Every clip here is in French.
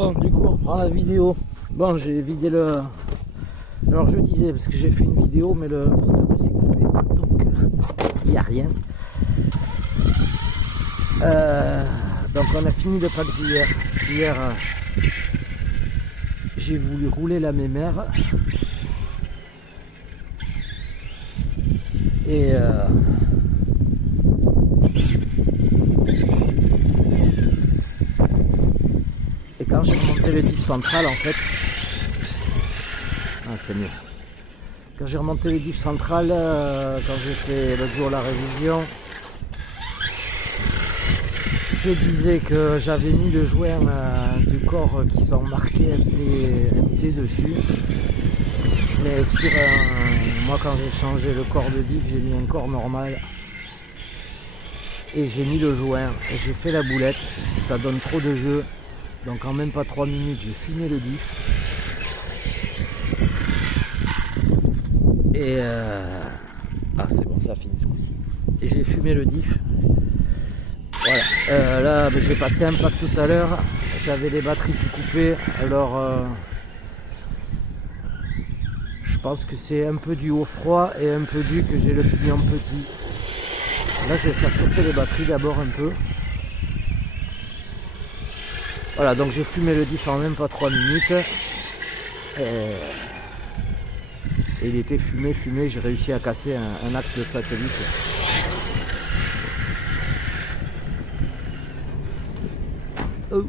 Bon, du coup, on reprend la vidéo. Bon, j'ai vidé le... Alors, je disais, parce que j'ai fait une vidéo, mais le portable s'est coupé. Donc, il n'y a rien. Donc, on a fini de pâte hier. Hier, j'ai voulu rouler la mémère. Et... Et quand j'ai remonté le diff central, en fait... Ah, c'est mieux. Quand j'ai remonté le diff central, quand j'ai fait l'autre jour la révision, je disais que j'avais mis le joint du corps qui sont marqués MT dessus. Mais sur moi, quand j'ai changé le corps de diff, j'ai mis un corps normal. Et j'ai mis le joint et j'ai fait la boulette. Ça donne trop de jeu. Donc en même pas 3 minutes, j'ai fumé le diff. Et ah, c'est bon, ça finit ce coup-ci. Et j'ai fumé le diff. Voilà. Là, j'ai passé un pack tout à l'heure. J'avais les batteries qui coupaient. Alors, je pense que c'est un peu dû au froid et un peu dû que j'ai le pignon petit. Là, je vais faire chauffer les batteries d'abord un peu. Voilà, donc j'ai fumé le diff en même pas 3 minutes. Et il était fumé, j'ai réussi à casser un axe de satellite. Oh.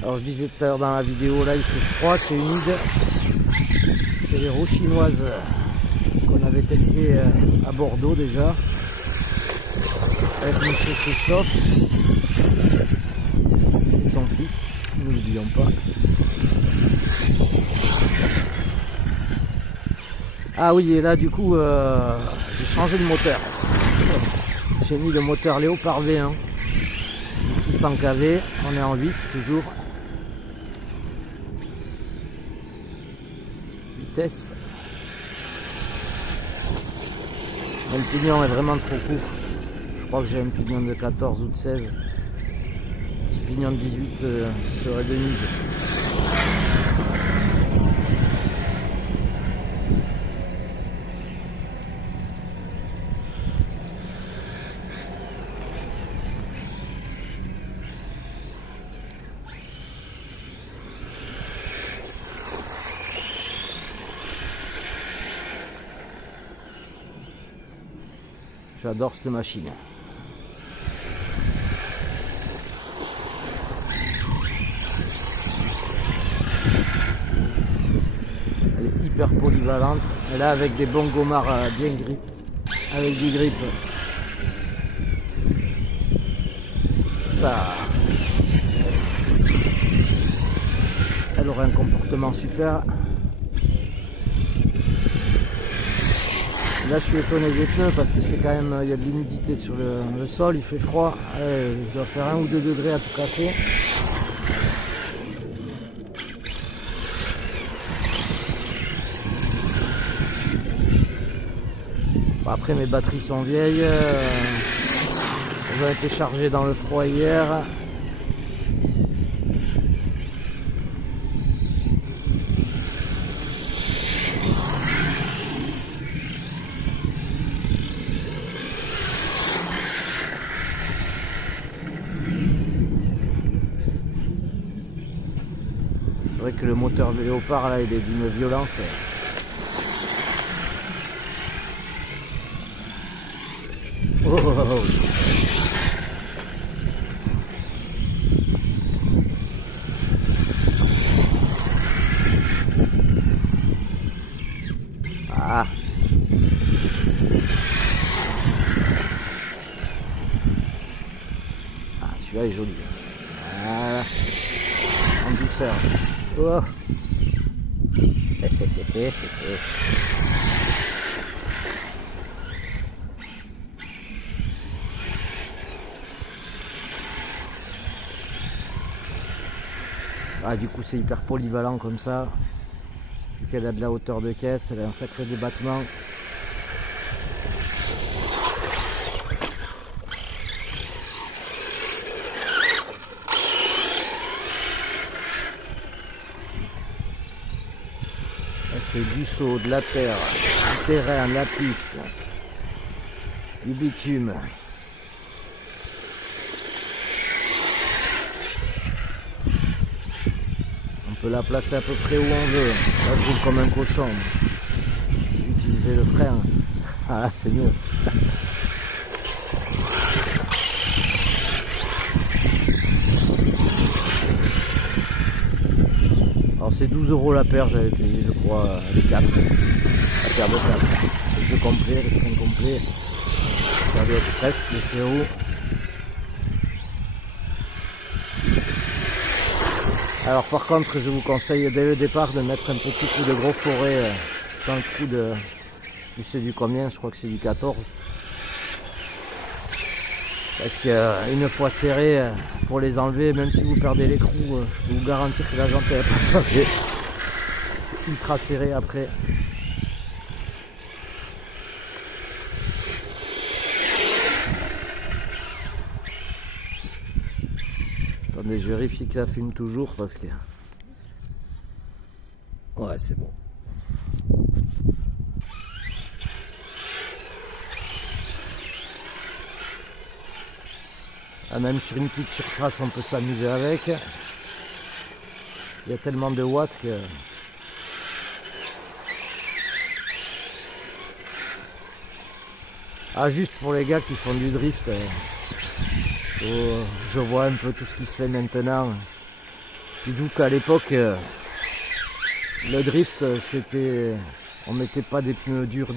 Alors je disais tout à l'heure dans la vidéo, là il fait froid, c'est humide. C'est les roues chinoises qu'on avait testées à Bordeaux déjà. Avec M. Christophe et son fils, nous n'oublions pas. Ah oui, et là du coup j'ai changé de moteur. J'ai mis le moteur Léopard V1 600 kV, on est en 8 toujours. Vitesse. Mon pignon est vraiment trop court. Je crois que j'ai un pignon de 14 ou de 16. Ce pignon de 18 serait de mise. J'adore cette machine. Elle est hyper polyvalente. Elle est avec des bons gommards bien grippes. Avec des grippes. Ça. Elle aurait un comportement super. Là je suis étonné des pneus parce que c'est quand même, il y a de l'humidité sur le sol, il fait froid, je dois faire 1 ou 2 degrés à tout casser. Bon, après mes batteries sont vieilles, elles ont été chargées dans le froid hier. C'est vrai que le moteur Léopard là il est d'une violence. Oh, oh, oh. Ah. Ah, celui-là est joli. Voilà. En douceur. Oh. Ah, du coup c'est hyper polyvalent comme ça. Vu qu'elle a de la hauteur de caisse, elle a un sacré débattement. Elle fait du saut, de la terre, du terrain, de la piste, du bitume. On peut la placer à peu près où on veut. Là je roule comme un cochon. Utiliser le frein. Ah là c'est mieux. Alors c'est 12 € la paire, j'avais payé je crois les 4. La paire de 4. Le jeu complet, le frein complet. Servie express, le CO. Alors par contre je vous conseille dès le départ de mettre un petit coup de gros forêt dans le trou de... Je sais du combien, je crois que c'est du 14. Parce qu'une fois serré, pour les enlever, même si vous perdez l'écrou, je peux vous garantir que la jante est pas serrée. C'est ultra serré après. Attendez, je vérifie que ça fume toujours parce que... Ouais, c'est bon. Ah, même sur une petite surface, on peut s'amuser avec. Il y a tellement de watts que... Ah, juste pour les gars qui font du drift. Je vois un peu tout ce qui se fait maintenant. Puis d'où qu'à l'époque, le drift, c'était... On mettait pas des pneus durs.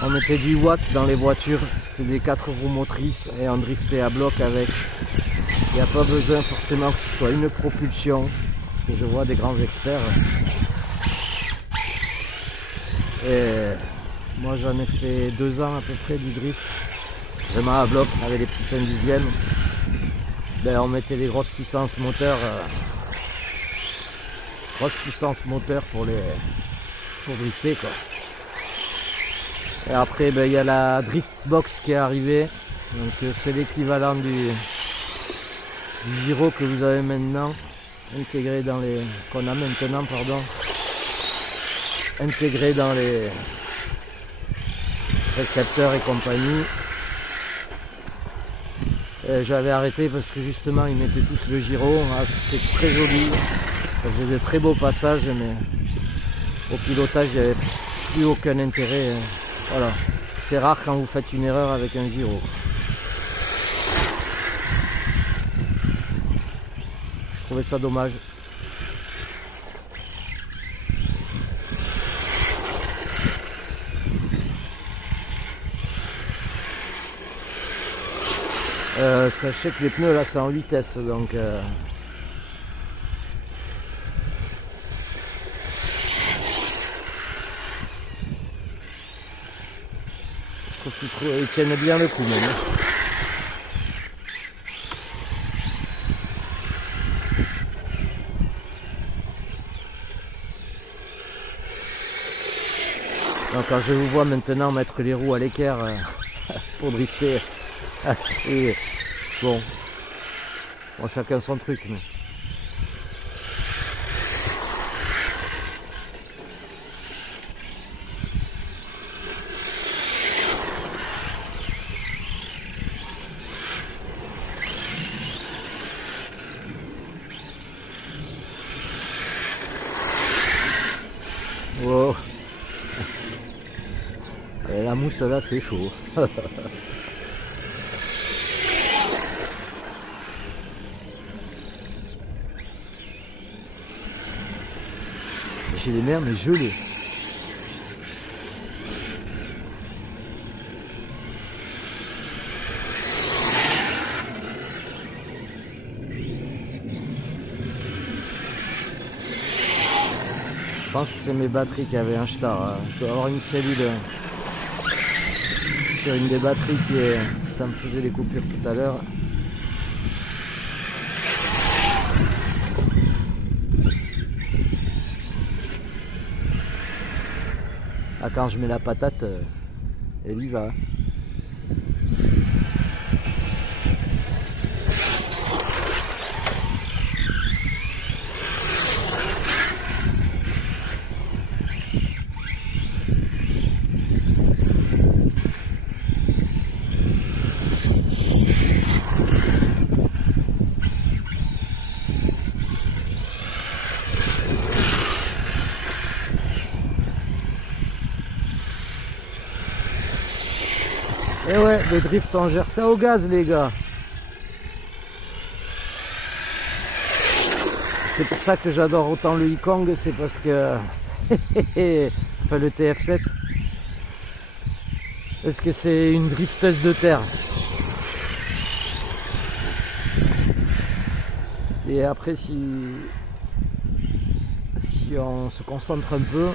On mettait du watt dans les voitures. C'était des 4 roues motrices et on driftait à bloc avec. Il n'y a pas besoin forcément que ce soit une propulsion. Parce que je vois des grands experts. Et moi j'en ai fait 2 ans à peu près du drift. Vraiment à bloc avec les petits 1 dixième. Ben, on mettait des grosses puissances moteurs. Pour drifter quoi. Et après ben, il y a la drift box qui est arrivée. Donc c'est l'équivalent du gyro que vous avez maintenant. Intégré dans les. Qu'on a maintenant, pardon. Intégré dans les récepteurs et compagnie. J'avais arrêté parce que justement ils mettaient tous le gyro, ah, c'était très joli, ça faisait de très beaux passages, mais au pilotage il n'y avait plus aucun intérêt. Voilà, c'est rare quand vous faites une erreur avec un gyro. Je trouvais ça dommage. Sachez que les pneus là c'est en vitesse, donc je trouve qu'ils tiennent bien le coup même. Donc quand je vous vois maintenant mettre les roues à l'équerre pour drifter, et bon, chacun son truc. Mais... Wow. Et la mousse là c'est chaud. J'ai les mers mais gelées. Je pense que c'est mes batteries qui avaient un star. Je dois avoir une cellule sur une des batteries ça me faisait des coupures tout à l'heure. Ah, quand je mets la patate, elle y va. Et ouais, le drift, on gère ça au gaz, les gars. C'est pour ça que j'adore autant le Yikong, c'est parce que... enfin, le TF7. Parce que c'est une drifteuse de terre. Et après, si on se concentre un peu,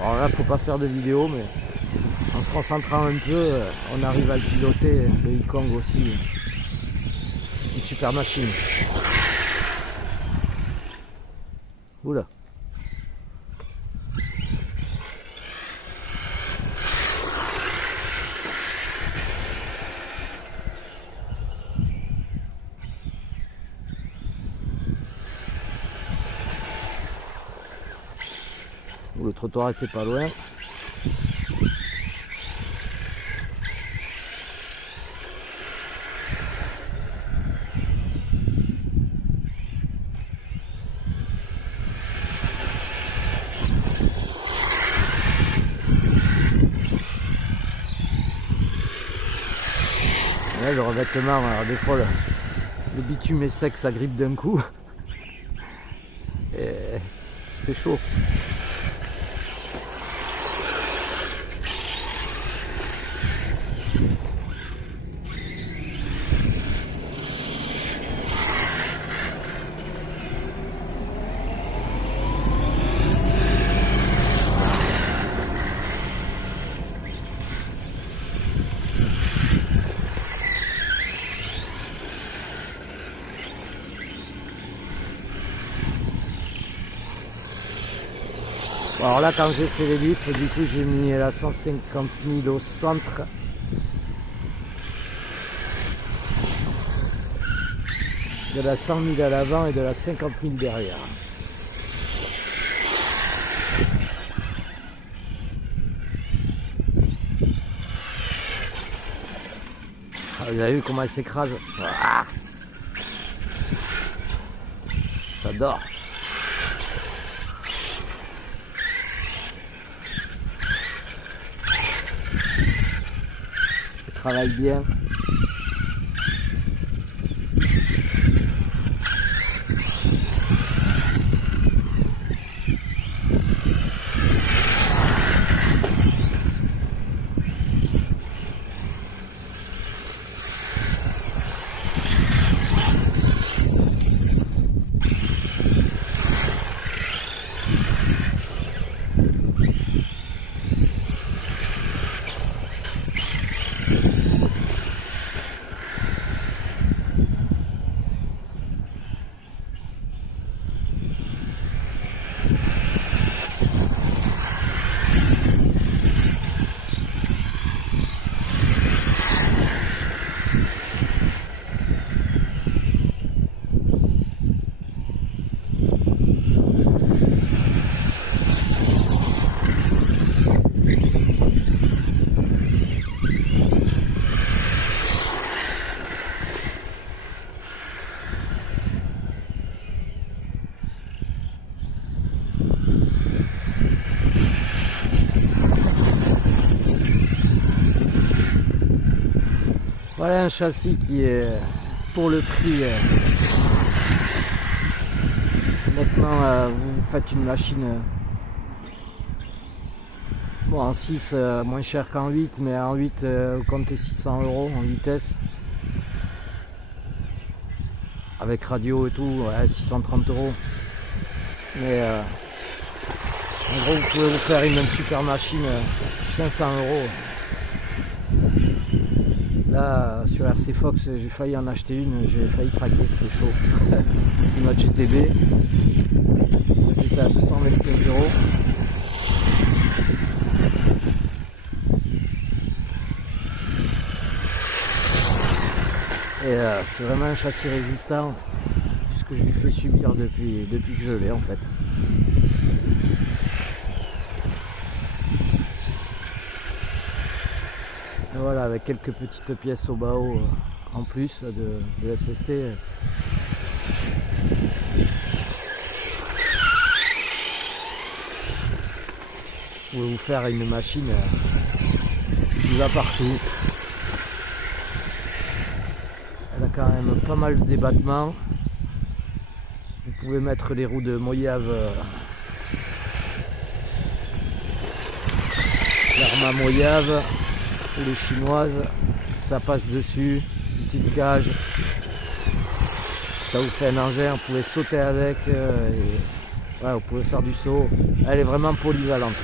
alors là, faut pas faire de vidéo, mais en se concentrant un peu, on arrive à le piloter. Le Yikong aussi, une super machine. Oula. Le trottoir était pas loin. Ouais, le revêtement, alors des fois le bitume est sec, ça grippe d'un coup. Et c'est chaud. Alors là, quand j'ai fait les litres, du coup j'ai mis la 150 000 au centre. De la 100 000 à l'avant et de la 50 000 derrière. Ah, vous avez vu comment elle s'écrase? Ah, j'adore. Elle travaille bien. Voilà un châssis qui est pour le prix. Honnêtement, vous faites une machine bon, en 6 moins cher qu'en 8, mais en 8 vous comptez 600 € en vitesse. Avec radio et tout, ouais, 630 €. Mais En gros, vous pouvez vous faire une super machine 500 €. Là, sur RC Fox, j'ai failli en acheter une, j'ai failli craquer, c'était chaud. Une Match GTB, c'était à 225 €. Et c'est vraiment un châssis résistant, puisque je lui fais subir depuis que je l'ai en fait. Et voilà, avec quelques petites pièces au bas en plus de SST. Vous pouvez vous faire une machine qui va partout. Elle a quand même pas mal de débattements. Vous pouvez mettre les roues de Moyave, l'Arma Moyave ou les chinoises, ça passe dessus, une petite cage, ça vous fait un engin, vous pouvez sauter avec, et, ouais, vous pouvez faire du saut, elle est vraiment polyvalente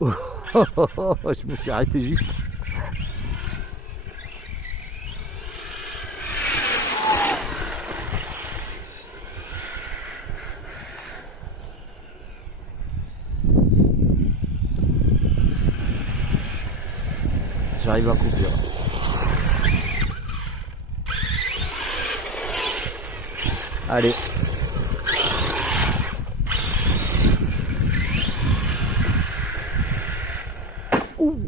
quoi. Je me suis arrêté juste. J'arrive à couper. Allez. Ouh.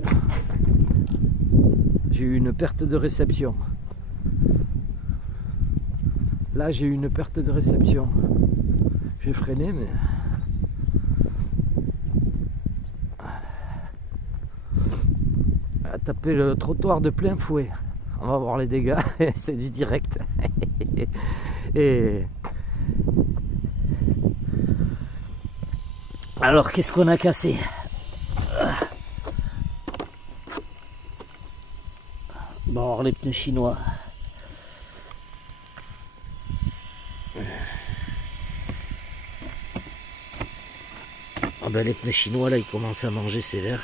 J'ai eu une perte de réception. Là, j'ai eu une perte de réception. J'ai freiné, mais... à taper le trottoir de plein fouet. On va voir les dégâts, c'est du direct. Et alors qu'est-ce qu'on a cassé? Bon, alors, les pneus chinois. Ah ben, les pneus chinois là, ils commencent à manger sévère.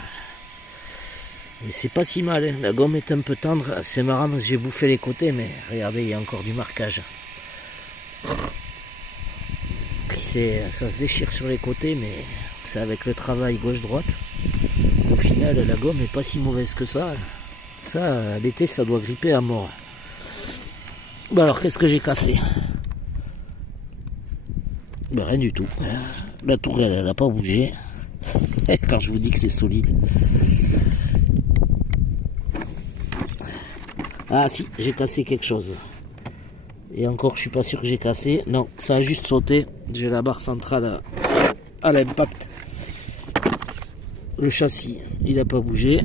Mais c'est pas si mal, hein. La gomme est un peu tendre, c'est marrant, j'ai bouffé les côtés, mais regardez, il y a encore du marquage. Ça se déchire sur les côtés, mais c'est avec le travail gauche-droite. Au final, la gomme est pas si mauvaise que ça. Ça, l'été, ça doit gripper à mort. Bon alors, qu'est-ce que j'ai cassé? Ben, rien du tout. La tourelle, elle n'a pas bougé. Quand je vous dis que c'est solide. Ah si, j'ai cassé quelque chose. Et encore, je suis pas sûr que j'ai cassé. Non, ça a juste sauté. J'ai la barre centrale à l'impact. Le châssis, il n'a pas bougé.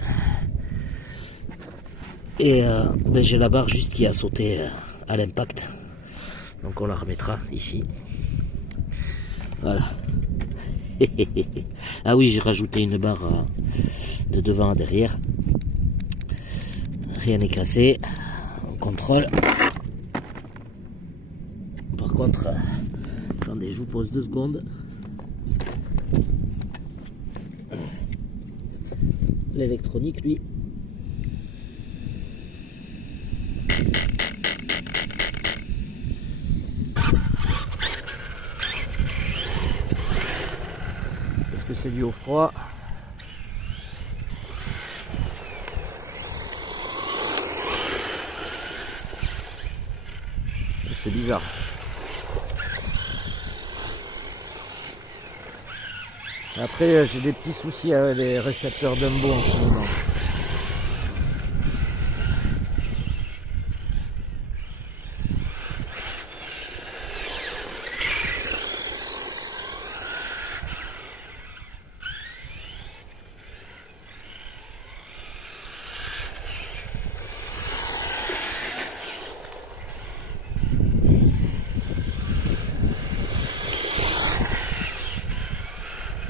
Et ben, j'ai la barre juste qui a sauté à l'impact. Donc on la remettra ici. Voilà. Ah oui, j'ai rajouté une barre de devant à derrière. Rien n'est cassé. On contrôle. Par contre, attendez, je vous pose 2 secondes. L'électronique, lui. Est-ce que c'est dû au froid? C'est bizarre. Après, j'ai des petits soucis avec les récepteurs Dumbo en ce moment.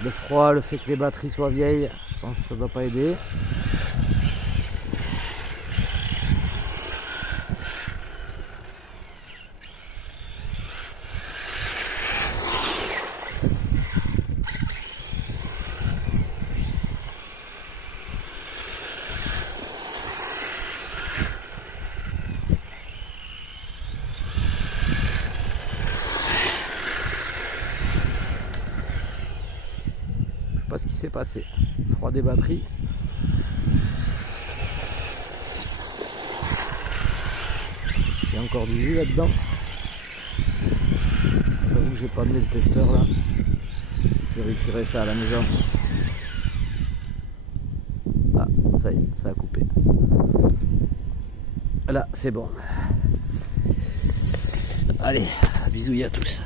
Le froid, le fait que les batteries soient vieilles, je pense que ça ne doit pas aider. s'est passé? Froid des batteries. Il y a encore du jus là-dedans. J'avoue que j'ai pas amené le testeur là. Je vérifierai ça à la maison. Ah, ça y est, ça a coupé. Là, c'est bon. Allez, bisous à tous.